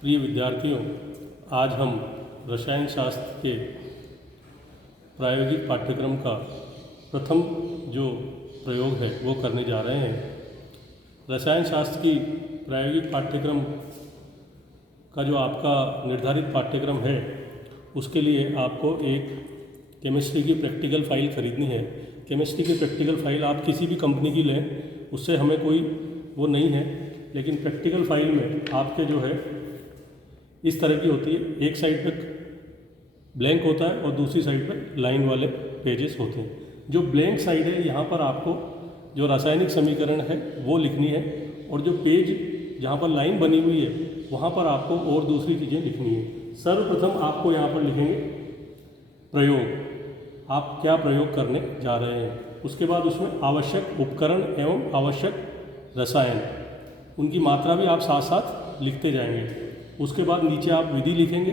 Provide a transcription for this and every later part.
प्रिय विद्यार्थियों, आज हम रसायन शास्त्र के प्रायोगिक पाठ्यक्रम का प्रथम जो प्रयोग है वो करने जा रहे हैं। रसायन शास्त्र की प्रायोगिक पाठ्यक्रम का जो आपका निर्धारित पाठ्यक्रम है उसके लिए आपको एक केमिस्ट्री की प्रैक्टिकल फ़ाइल खरीदनी है। केमिस्ट्री की प्रैक्टिकल फ़ाइल आप किसी भी कंपनी की लें, उससे हमें कोई वो नहीं है, लेकिन प्रैक्टिकल फ़ाइल में आपके जो है इस तरह की होती है। एक साइड पे ब्लैंक होता है और दूसरी साइड पे लाइन वाले पेजेस होते हैं। जो ब्लैंक साइड है यहाँ पर आपको जो रासायनिक समीकरण है वो लिखनी है, और जो पेज जहाँ पर लाइन बनी हुई है वहाँ पर आपको और दूसरी चीज़ें लिखनी है। सर्वप्रथम आपको यहाँ पर लिखेंगे प्रयोग, आप क्या प्रयोग करने जा रहे हैं। उसके बाद उसमें आवश्यक उपकरण एवं आवश्यक रसायन, उनकी मात्रा भी आप साथ साथ लिखते जाएंगे। उसके बाद नीचे आप विधि लिखेंगे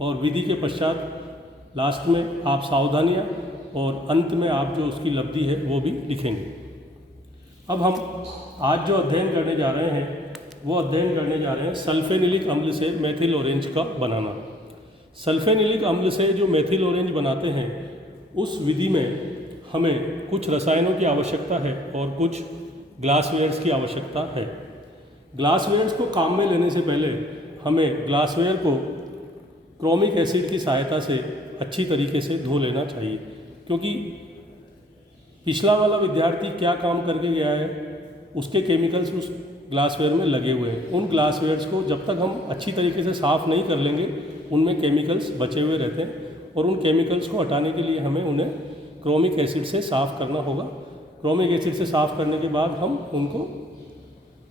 और विधि के पश्चात लास्ट में आप सावधानियाँ और अंत में आप जो उसकी लब्धि है वो भी लिखेंगे। अब हम आज जो अध्ययन करने जा रहे हैं वो अध्ययन करने जा रहे हैं सल्फेनिलिक अम्ल से मेथिल ऑरेंज का बनाना। सल्फेनिलिक अम्ल से जो मेथिल ऑरेंज बनाते हैं उस विधि में हमें कुछ रसायनों की आवश्यकता है और कुछ ग्लासवेयर्स की आवश्यकता है। ग्लासवेयर्स को काम में लेने से पहले हमें ग्लासवेयर को क्रोमिक एसिड की सहायता से अच्छी तरीके से धो लेना चाहिए, क्योंकि पिछला वाला विद्यार्थी क्या काम करके गया है उसके केमिकल्स उस ग्लासवेयर में लगे हुए हैं। उन ग्लासवेयर्स को जब तक हम अच्छी तरीके से साफ़ नहीं कर लेंगे उनमें केमिकल्स बचे हुए रहते हैं, और उन केमिकल्स को हटाने के लिए हमें उन्हें क्रोमिक एसिड से साफ़ करना होगा। क्रोमिक एसिड से साफ़ करने के बाद हम उनको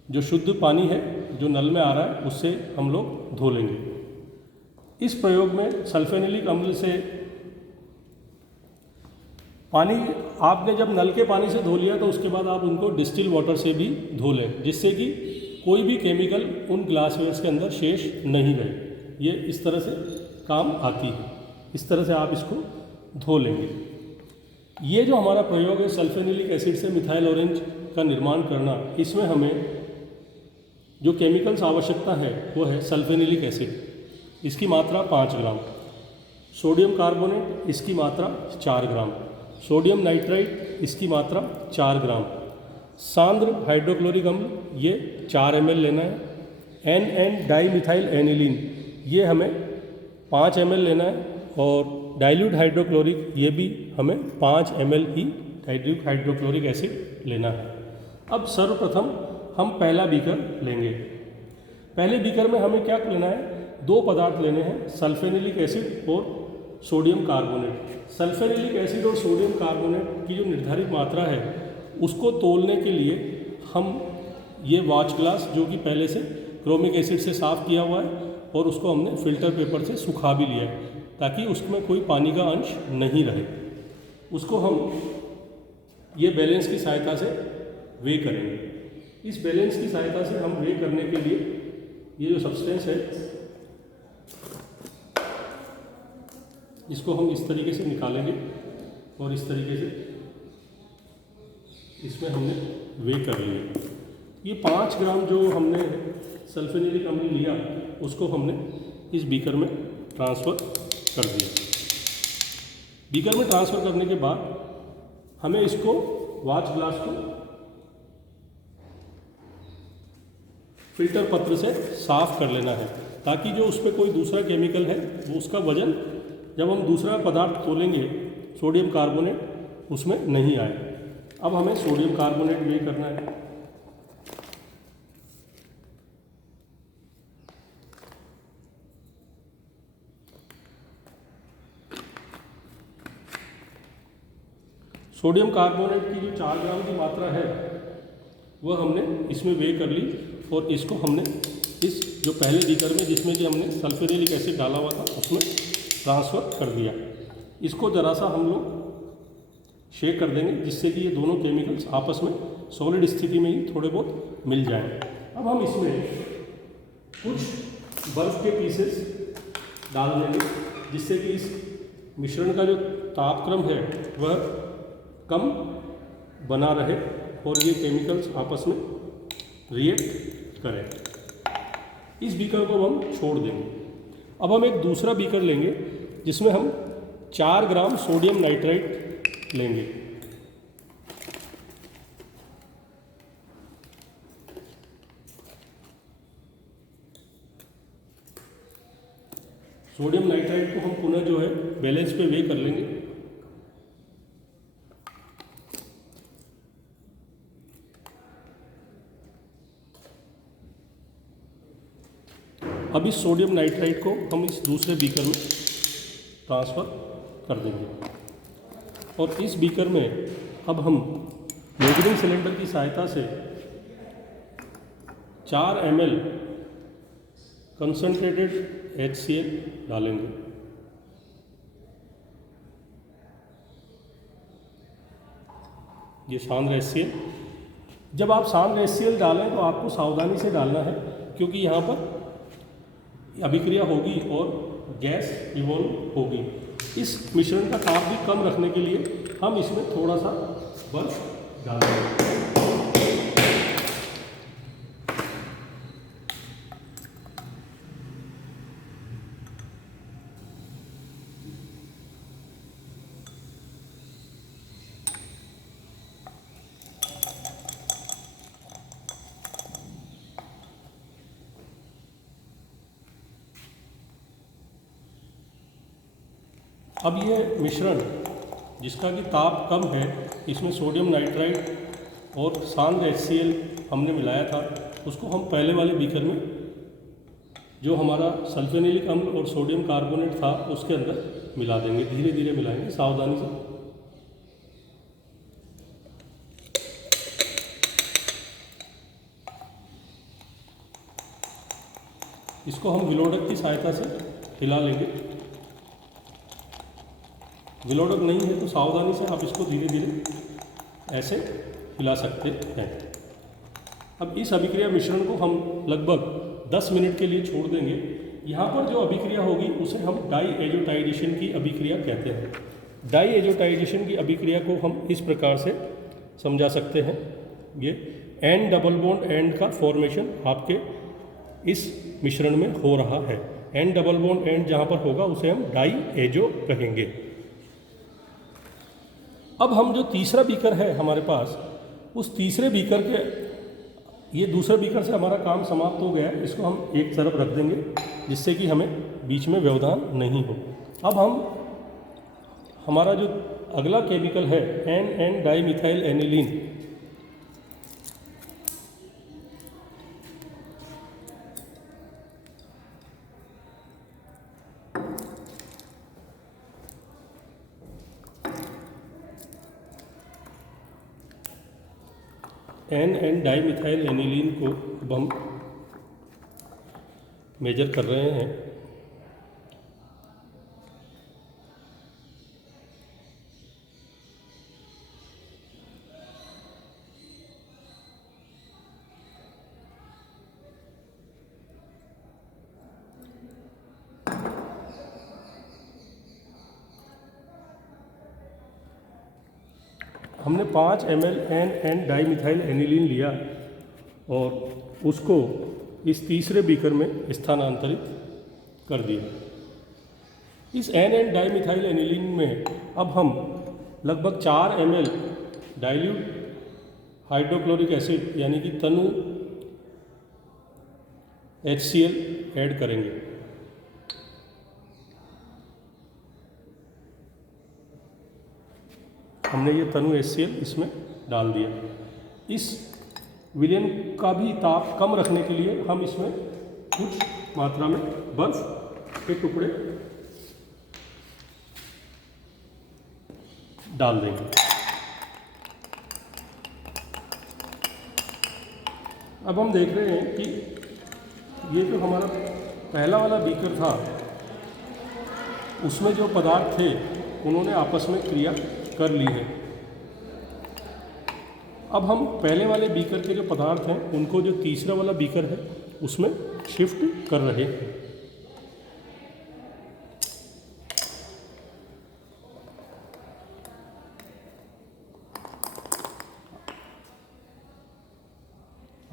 जो शुद्ध पानी है जो नल में आ रहा है उससे हम लोग धो लेंगे। इस प्रयोग में सल्फेनिलिक अम्ल से पानी आपने जब नल के पानी से धो लिया तो उसके बाद आप उनको डिस्टिल वाटर से भी धो लें, जिससे कि कोई भी केमिकल उन ग्लासवेयर्स के अंदर शेष नहीं रहे। ये इस तरह से काम आती है। इस तरह से आप इसको धो लेंगे। ये जो हमारा प्रयोग है सल्फेनिलिक एसिड से मिथाइल ऑरेंज का निर्माण करना, इसमें हमें जो केमिकल्स आवश्यकता है वो है सल्फेनिलिक एसिड, इसकी मात्रा 5 ग्राम, सोडियम कार्बोनेट इसकी मात्रा 4 ग्राम, सोडियम नाइट्राइट इसकी मात्रा 4 ग्राम, सांद्र हाइड्रोक्लोरिक अम्ल ये 4 ml लेना है, NN डाईमिथाइल एनिलीन ये हमें 5 ml लेना है, और डाइल्यूट हाइड्रोक्लोरिक ये भी हमें 5 ml ही डाइल्यूट हाइड्रोक्लोरिक एसिड लेना है। अब सर्वप्रथम हम पहला बीकर लेंगे। पहले बीकर में हमें क्या लेना है, 2 पदार्थ लेने हैं, सल्फेनिलिक एसिड और सोडियम कार्बोनेट। सल्फेनिलिक एसिड और सोडियम कार्बोनेट की जो निर्धारित मात्रा है उसको तोलने के लिए हम ये वॉच ग्लास जो कि पहले से क्रोमिक एसिड से साफ़ किया हुआ है और उसको हमने फ़िल्टर पेपर से सुखा भी लिया है ताकि उसमें कोई पानी का अंश नहीं रहे, उसको हम ये बैलेंस की सहायता से वे करेंगे। इस बैलेंस की सहायता से हम वे करने के लिए ये जो सब्सटेंस है इसको हम इस तरीके से निकालेंगे और इस तरीके से इसमें हमने वे कर लिया। ये 5 ग्राम जो हमने सल्फेनिलिक अम्ल लिया उसको हमने इस बीकर में ट्रांसफ़र कर दिया। बीकर में ट्रांसफ़र करने के बाद हमें इसको वॉच ग्लास को फिल्टर पत्र से साफ़ कर लेना है, ताकि जो उस पर कोई दूसरा केमिकल है वो उसका वजन जब हम दूसरा पदार्थ तोलेंगे सोडियम कार्बोनेट उसमें नहीं आए। अब हमें सोडियम कार्बोनेट वे करना है। सोडियम कार्बोनेट की जो 4 ग्राम की मात्रा है वह हमने इसमें वे कर ली, और इसको हमने इस जो पहले बीकर में जिसमें कि हमने सल्फेनिलिक एसिड डाला हुआ था उसमें ट्रांसफ़र कर दिया। इसको ज़रा सा हम लोग शेक कर देंगे जिससे कि ये दोनों केमिकल्स आपस में सॉलिड स्थिति में ही थोड़े बहुत मिल जाएं। अब हम इसमें कुछ बर्फ़ के पीसेस डाल देंगे जिससे कि इस मिश्रण का जो तापक्रम है वह कम बना रहे और ये केमिकल्स आपस में रिएक्ट करें। इस बीकर को हम छोड़ देंगे। अब हम एक दूसरा बीकर लेंगे जिसमें हम 4 ग्राम सोडियम नाइट्राइट लेंगे। सोडियम नाइट्राइट को हम पुनः जो है बैलेंस पे वे कर लेंगे। अब इस सोडियम नाइट्राइट को हम इस दूसरे बीकर में ट्रांसफ़र कर देंगे और इस बीकर में अब हम मेजरिंग सिलेंडर की सहायता से 4 ml कंसनट्रेटेड HCl डालेंगे। ये सांद्र HCl। जब आप सांद्र HCl डालें तो आपको सावधानी से डालना है, क्योंकि यहाँ पर अभिक्रिया होगी और गैस इवॉल्व होगी। इस मिश्रण का ताप भी कम रखने के लिए हम इसमें थोड़ा सा बर्फ डालेंगे। अब ये मिश्रण जिसका कि ताप कम है, इसमें सोडियम नाइट्राइट और सांद्र HCl हमने मिलाया था, उसको हम पहले वाले बीकर में जो हमारा सल्फेनिलिक अम्ल और सोडियम कार्बोनेट था उसके अंदर मिला देंगे। धीरे धीरे मिलाएंगे सावधानी से। इसको हम विलोडक की सहायता से हिला लेंगे। विलोडक नहीं है तो सावधानी से आप इसको धीरे धीरे ऐसे हिला सकते हैं। अब इस अभिक्रिया मिश्रण को हम लगभग 10 मिनट के लिए छोड़ देंगे। यहाँ पर जो अभिक्रिया होगी उसे हम डाई एजोटाइजेशन की अभिक्रिया कहते हैं। डाई एजोटाइजेशन की अभिक्रिया को हम इस प्रकार से समझा सकते हैं। ये एन डबल बॉन्ड एंड का फॉर्मेशन आपके इस मिश्रण में हो रहा है। एन डबल बॉन्ड एंड जहाँ पर होगा उसे हम डाई एजो कहेंगे। अब हम जो तीसरा बीकर है हमारे पास, उस तीसरे बीकर के, ये दूसरे बीकर से हमारा काम समाप्त हो गया है। इसको हम एक तरफ रख देंगे जिससे कि हमें बीच में व्यवधान नहीं हो। अब हम हमारा जो अगला केमिकल है N dimethyl aniline, N dimethyl aniline को अब हम मेजर कर रहे हैं। हमने 5 ml एन डाइमिथाइल एनिलीन लिया और उसको इस तीसरे बीकर में स्थानांतरित कर दिया। इस एन डाइमिथाइल एनिलीन में अब हम लगभग 4 ml डाइल्यूट हाइड्रोक्लोरिक एसिड यानी कि तनु HCl ऐड करेंगे। हमने ये तनु HCl इसमें डाल दिया। इस विलयन का भी ताप कम रखने के लिए हम इसमें कुछ मात्रा में बर्फ के टुकड़े डाल देंगे। अब हम देख रहे हैं कि ये जो हमारा पहला वाला बीकर था उसमें जो पदार्थ थे उन्होंने आपस में क्रिया कर ली है। अब हम पहले वाले बीकर के जो पदार्थ हैं उनको जो तीसरा वाला बीकर है उसमें शिफ्ट कर रहे हैं।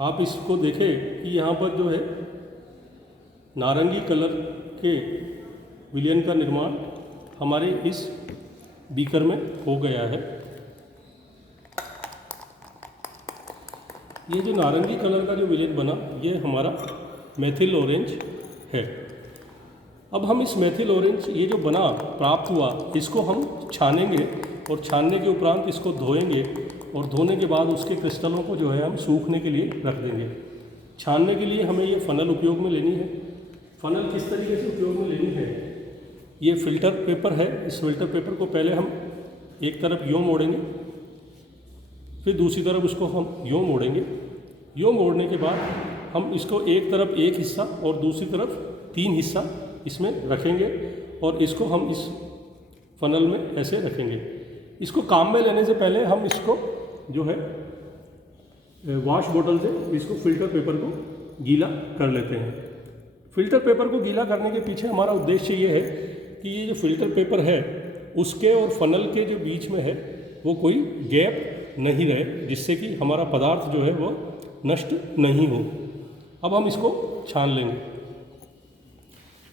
आप इसको देखें कि यहाँ पर जो है नारंगी कलर के विलयन का निर्माण हमारे इस बीकर में हो गया है। ये जो नारंगी कलर का जो विलयन बना, ये हमारा मेथिल ऑरेंज है। अब हम इस मेथिल ऑरेंज ये जो बना प्राप्त हुआ, इसको हम छानेंगे और छानने के उपरांत इसको धोएंगे और धोने के बाद उसके क्रिस्टलों को जो है हम सूखने के लिए रख देंगे। छानने के लिए हमें ये फ़नल उपयोग में लेनी है। फ़नल किस तरीके से उपयोग में लेनी है, ये फ़िल्टर पेपर है। इस फ़िल्टर पेपर को पहले हम एक तरफ यूँ मोड़ेंगे, फिर दूसरी तरफ उसको हम यूँ मोड़ेंगे। यूँ मोड़ने के बाद हम इसको एक तरफ एक हिस्सा और दूसरी तरफ 3 हिस्सा इसमें रखेंगे और इसको हम इस फ़नल में ऐसे रखेंगे। इसको काम में लेने से पहले हम इसको जो है वॉश बोतल से इसको फ़िल्टर पेपर को गीला कर लेते हैं। फ़िल्टर पेपर को गीला करने के पीछे हमारा उद्देश्य ये है कि ये जो फ़िल्टर पेपर है उसके और फ़नल के जो बीच में है वो कोई गैप नहीं रहे, जिससे कि हमारा पदार्थ जो है वो नष्ट नहीं हो। अब हम इसको छान लेंगे।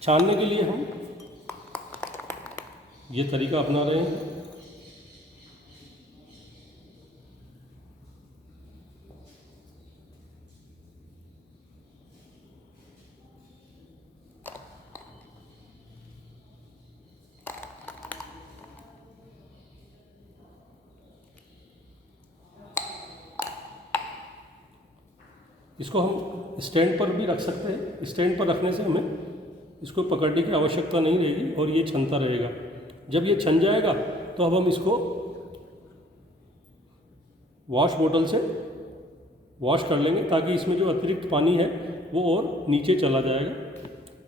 छानने के लिए हम ये तरीका अपना रहे हैं। इसको हम स्टैंड पर भी रख सकते हैं। स्टैंड पर रखने से हमें इसको पकड़ने की आवश्यकता नहीं रहेगी और ये छनता रहेगा। जब ये छन जाएगा तो अब हम इसको वॉश बोतल से वॉश कर लेंगे ताकि इसमें जो अतिरिक्त पानी है वो और नीचे चला जाएगा।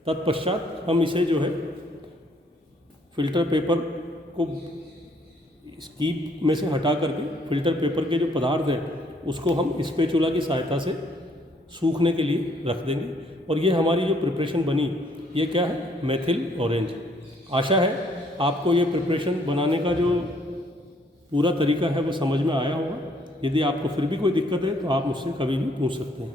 तत्पश्चात हम इसे जो है फ़िल्टर पेपर को कीप में से हटा करके फ़िल्टर पेपर के जो पदार्थ हैं उसको हम स्पैचुला की सहायता से सूखने के लिए रख देंगे। और ये हमारी जो प्रिपरेशन बनी, ये क्या है, मेथिल ऑरेंज। आशा है आपको ये प्रिपरेशन बनाने का जो पूरा तरीका है वो समझ में आया होगा। यदि आपको फिर भी कोई दिक्कत है तो आप मुझसे कभी भी पूछ सकते हैं।